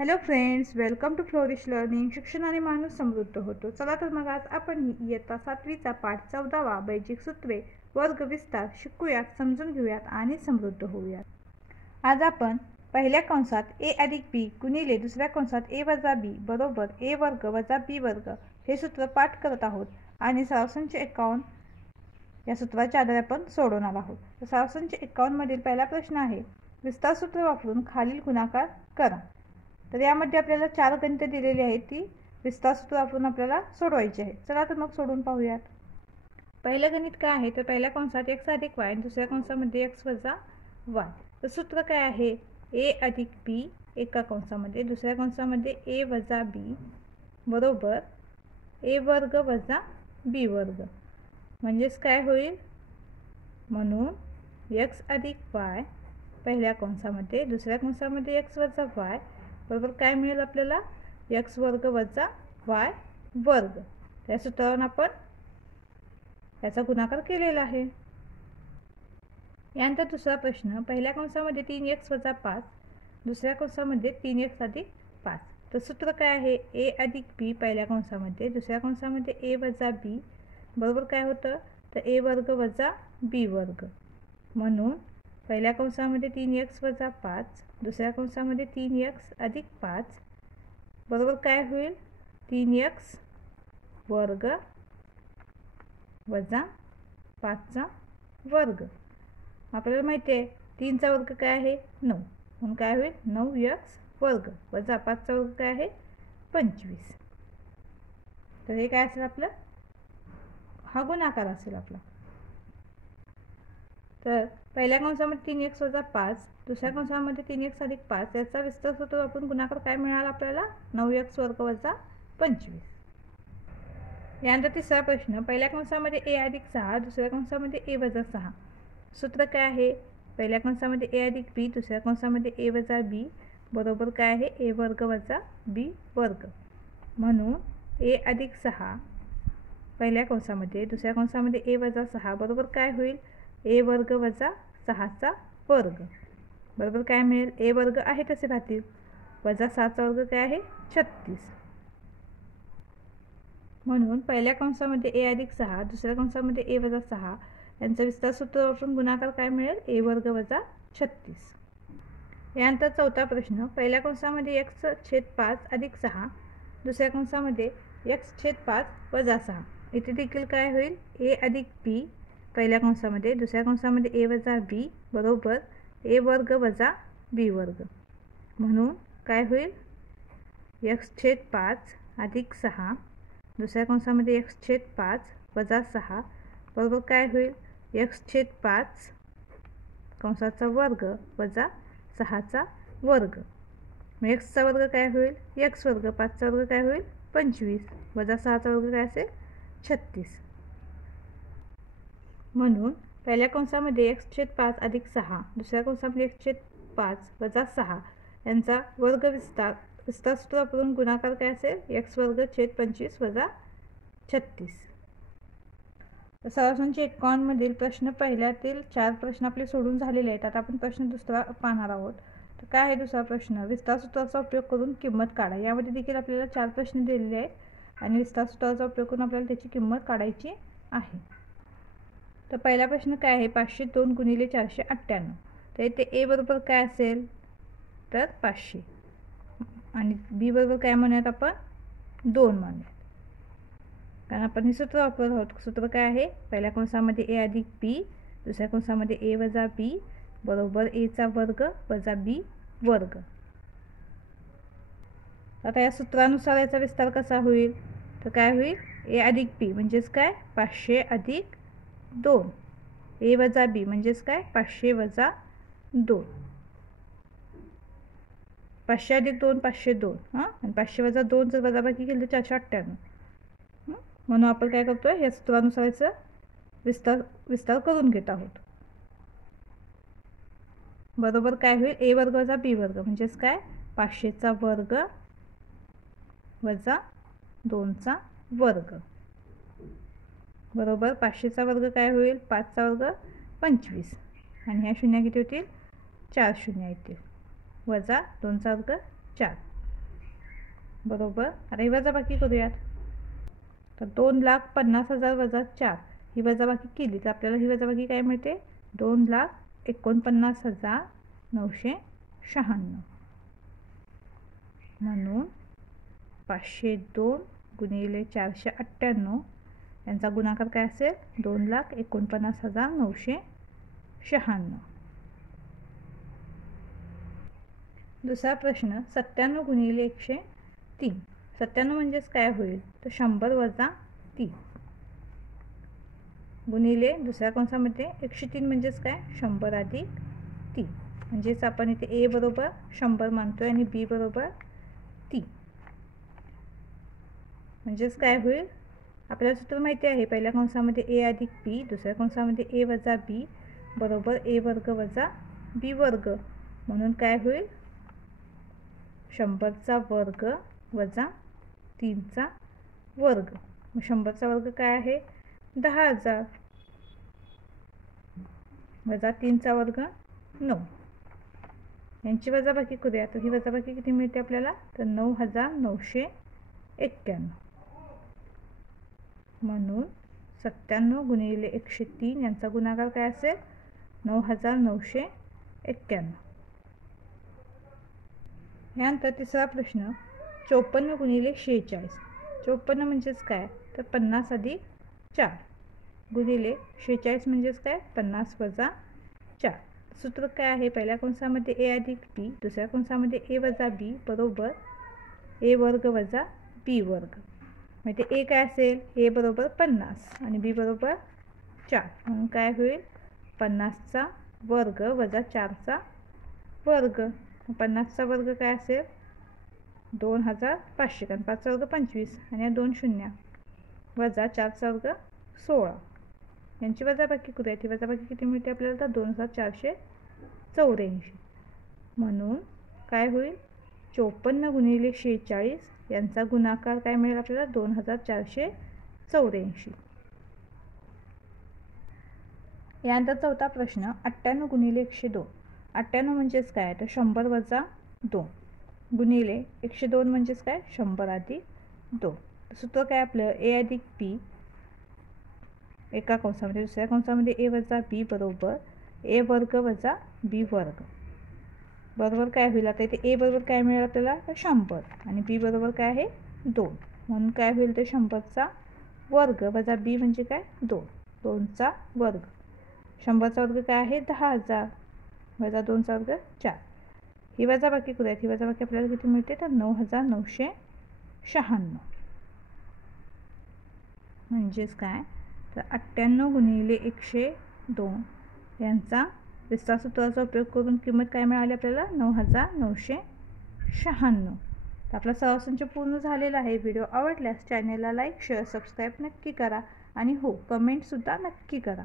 Hello friends, welcome to Flourish Learning. शिक्षणाने माणूस समृद्ध होतो. चला तर मग आज आपण इयत्ता 7वीचा पाठ 14वा बैजिक सूत्रे वर्ग विस्तार शिकूयात, समजून घेऊयात आणि समृद्ध होऊयात. आज आपण पहिल्या कंसात a अधिक b गुणिले दुसऱ्या कंसात a वजा b बरोबर a वर्ग वजा b वर्ग हे सूत्र पाठ करत आहोत आणि सरासंच 51 या सूत्राचे आधारे आपण सोडवणार आहोत. तर सरासंच 51 मधील पहिला प्रश्न आहे, विस्तार सूत्र वापरून खालील गुणाकार करा. तर यामध्ये आपल्याला 4 गणिते दिलेली आहेत, ती विस्तार सूत्र वापरून आपल्याला सोडवायची आहे. चला तर मग सोडून पाहूयात. पहिलं गणित काय आहे, तर पहिल्या कंसात x अधिक y आणि दुसऱ्या कंसामध्ये x वजा y. तर सूत्र काय आहे, a अधिक b एका कंसामध्ये, दुसऱ्या कंसामध्ये a वजा b बरोबर a वर्ग वजा b वर्ग. म्हणजेच काय होईल, म्हणून x अधिक y पहिल्या कंसामध्ये, दुसऱ्या कंसामध्ये x वजा y बरोबर काय मिळेल आपल्याला, x वर्ग वजा y वर्ग. त्या सूत्रावरून आपण याचा गुणाकार केलेला आहे. यानंतर दुसरा प्रश्न, पहिल्या कंसामध्ये 3x वजा 5, दुसऱ्या कंसामध्ये 3x अधिक 5. तर सूत्र काय आहे, a अधिक b पहिल्या कंसामध्ये, दुसऱ्या कंसामध्ये a वजा b बरोबर काय होतं, तर a वर्ग वजा b वर्ग. म्हणून पहिल्या कंसामध्ये 3x वजा 5, दुसऱ्या कंसामध्ये 3x अधिक 5 बरोबर काय होईल, 3x वर्ग वजा 5चा वर्ग. आपल्याला माहिती आहे 3चा वर्ग काय आहे 9, म्हणून काय होईल 9x वर्ग वजा 5चा वर्ग काय आहे 25. तर हे काय असेल आपलं, हा गुणाकार असेल आपला. तर पहिल्या कंसामध्ये 3x वजा 5, दुसऱ्या कंसामध्ये 3x अधिक 5 याचा विस्तार सूत्र वापरून गुणाकार काय मिळाला आपल्याला, 9x वर्ग वजा 25. यानंतर तिसरा प्रश्न, पहिल्या कंसामध्ये a अधिक 6, दुसऱ्या कंसामध्ये a वजा 6. सूत्र काय आहे, पहिल्या कंसामध्ये a अधिक b, दुसऱ्या कंसामध्ये a वजा b बरोबर काय आहे a वर्ग वजा b वर्ग. म्हणून a अधिक 6 पहिल्या कंसामध्ये, दुसऱ्या कंसामध्ये a वजा 6 बरोबर काय होईल, a वर्ग वजा 6चा वर्ग बरोबर काय मिळेल, a वर्ग आहे तसे राहतील, वजा 6चा वर्ग काय आहे 36. म्हणून पहिल्या कंसामध्ये a अधिक 6, दुसऱ्या कंसामध्ये a वजा 6 यांचा विस्तार सूत्र वापरून गुणाकार काय मिळेल, a वर्ग वजा 36. यानंतर चौथा प्रश्न, पहिल्या कंसामध्ये x/5 अधिक 6, दुसऱ्या कंसामध्ये x/5 वजा 6. इथे देखील काय होईल, a अधिक b पहिल्या कंसामध्ये, दुसऱ्या कंसामध्ये a वजा b बरोबर a वर्ग वजा b वर्ग. म्हणून काय होईल, x/5 अधिक 6, दुसऱ्या कंसामध्ये x/5 वजा 6 बरोबर काय होईल, x/5 कंसाचा वर्ग वजा 6चा वर्ग. मग xचा वर्ग काय होईल, x वर्ग, 5चा वर्ग काय होईल 25 वजा 6चा वर्ग काय असेल 36. म्हणून पहिल्या कंसामध्ये x/5 अधिक 6, दुसऱ्या कंसामध्ये x/5 वजा 6 यांचा वर्ग विस्तार सूत्र वापरून गुणाकार काय असेल, x वर्ग छेद 25 वजा 36. सरासंच 51 मधील प्रश्न पहिल्यातील 4 प्रश्न आपले सोडून झालेले आहेत. आता आपण प्रश्न दुसरा पाहणार आहोत. तर काय आहे दुसरा प्रश्न, विस्तार सूत्राचा उपयोग करून किंमत काढा. यामध्ये देखील आपल्याला 4 प्रश्न दिलेले आहेत आणि विस्तार सूत्राचा उपयोग करून आपल्याला त्याची किंमत काढायची आहे. तर पहिला प्रश्न काय आहे, 502 गुणिले 498. तर इथे a बरोबर काय असेल, तर 500 आणि b बरोबर काय म्हणूयात आपण 2 म्हणूयात, कारण आपण हे सूत्र वापरत आहोत. सूत्र काय आहे, पहिल्या कंसामध्ये a अधिक b, दुसऱ्या कंसामध्ये a वजा b बरोबर a चा वर्ग वजा b वर्ग. आता या सूत्रानुसार याचा विस्तार कसा होईल, तर काय होईल, a अधिक b म्हणजेच काय 500 अधिक 2, a वजा b म्हणजेच काय 500 वजा 2, 500 अधिक 2 502 आणि 500 वजा 2 जर वजाबाकी केली तर 498. म्हणून आपण काय करतोय, या सूत्रानुसार याचा विस्तार करून घेत आहोत. बरोबर काय होईल, a वर्ग वजा b वर्ग म्हणजेच काय 500चा वर्ग वजा 2चा वर्ग बरोबर 500चा वर्ग काय होईल, 5चा वर्ग 25 आणि ह्या शून्य किती होतील, 4 शून्य येतील वजा 2चा वर्ग 4. बरोबर. आता ही वजाबाकी करूयात. तर 2,50,000 वजा 4 ही वजाबाकी केली तर आपल्याला ही वजाबाकी काय मिळते? 2,49,996. म्हणून 502 गुणिले 498 यांचा गुणाकार काय असेल? 2,49,996. दुसरा प्रश्न 97 गुणिले 103. 97 म्हणजेच काय होईल? तर 100 वजा 3 गुणिले दुसऱ्या कंसामध्ये 103 म्हणजेच काय? 100 अधिक 3. म्हणजेच आपण इथे ए बरोबर 100 मानतोय आणि बी बरोबर 3. म्हणजेच काय होईल? आपल्याला सूत्र माहिती आहे. पहिल्या कंसामध्ये ए अधिक बी, दुसऱ्या कंसामध्ये ए वजा बी बरोबर ए वर्ग वजा बी वर्ग. म्हणून काय होईल? 100चा वर्ग वजा 3चा वर्ग. मग 100चा वर्ग काय आहे? 10,000 वजा 3चा वर्ग 9. यांची वजाबाकी करूया. तर ही वजाबाकी किती मिळते आपल्याला? तर 9,991. म्हणून 97 गुणिले 103 यांचा गुणाकार काय असेल? 9,991. यानंतर तिसरा प्रश्न 54 गुणिले 46. 54 म्हणजेच काय? तर 50 अधिक 4 गुणिले 46 म्हणजेच काय? 50 वजा 4. सूत्र काय आहे? पहिल्या कंसामध्ये ए अधिक बी, दुसऱ्या कंसामध्ये ए वजा बी बरोबर ए वर्ग वजा बी वर्ग. म्हणजे ए काय असेल? ए बरोबर 50 आणि बी बरोबर 4. म्हणून काय होईल? 50चा वर्ग वजा 4चा वर्ग. 50चा वर्ग काय असेल? 2,500. कारण 5चा वर्ग 25 आणि 2 शून्य वजा 4चा वर्ग 16. यांची वजाबाकी करूया. ती वजाबाकी किती मिळते आपल्याला? तर 2,484. म्हणून काय होईल? 54 गुणिले 46 यांचा गुणाकार काय मिळेल आपल्याला? 2,484. यानंतर चौथा प्रश्न 98 गुणिले 102. 98 म्हणजेच काय? तर 100 वजा 2 गुणिले 102 म्हणजेच काय? 100 अधिक 2. सूत्र काय आपलं? ए अधिक बी एका कंसामध्ये, दुसऱ्या कंसामध्ये ए वजा बी बरोबर ए वर्ग वजा बी वर्ग. बरोबर काय होईल? आता इथे ए बरोबर काय मिळेल आपल्याला? तर 100 आणि बी बरोबर काय आहे? 2. म्हणून काय होईल? तर 100चा वर्ग वजा बी म्हणजे काय? 2. 2चा वर्ग. 100चा वर्ग काय आहे? 10,000 वजा 2चा वर्ग 4. ही वजाबाकी करूयात. ही वजाबाकी आपल्याला किती मिळते? तर 9,996. म्हणजेच काय? तर 98 गुणिले 102 यांचा विस्तार सूत्राचा उपयोग करून किंमत काय मिळाली आपल्याला? 9,996. तर आपला सराव संच पूर्ण झालेला आहे. व्हिडिओ आवडल्यास चॅनेलला लाईक, शेअर, सबस्क्राईब नक्की करा आणि हो, कमेंटसुद्धा नक्की करा.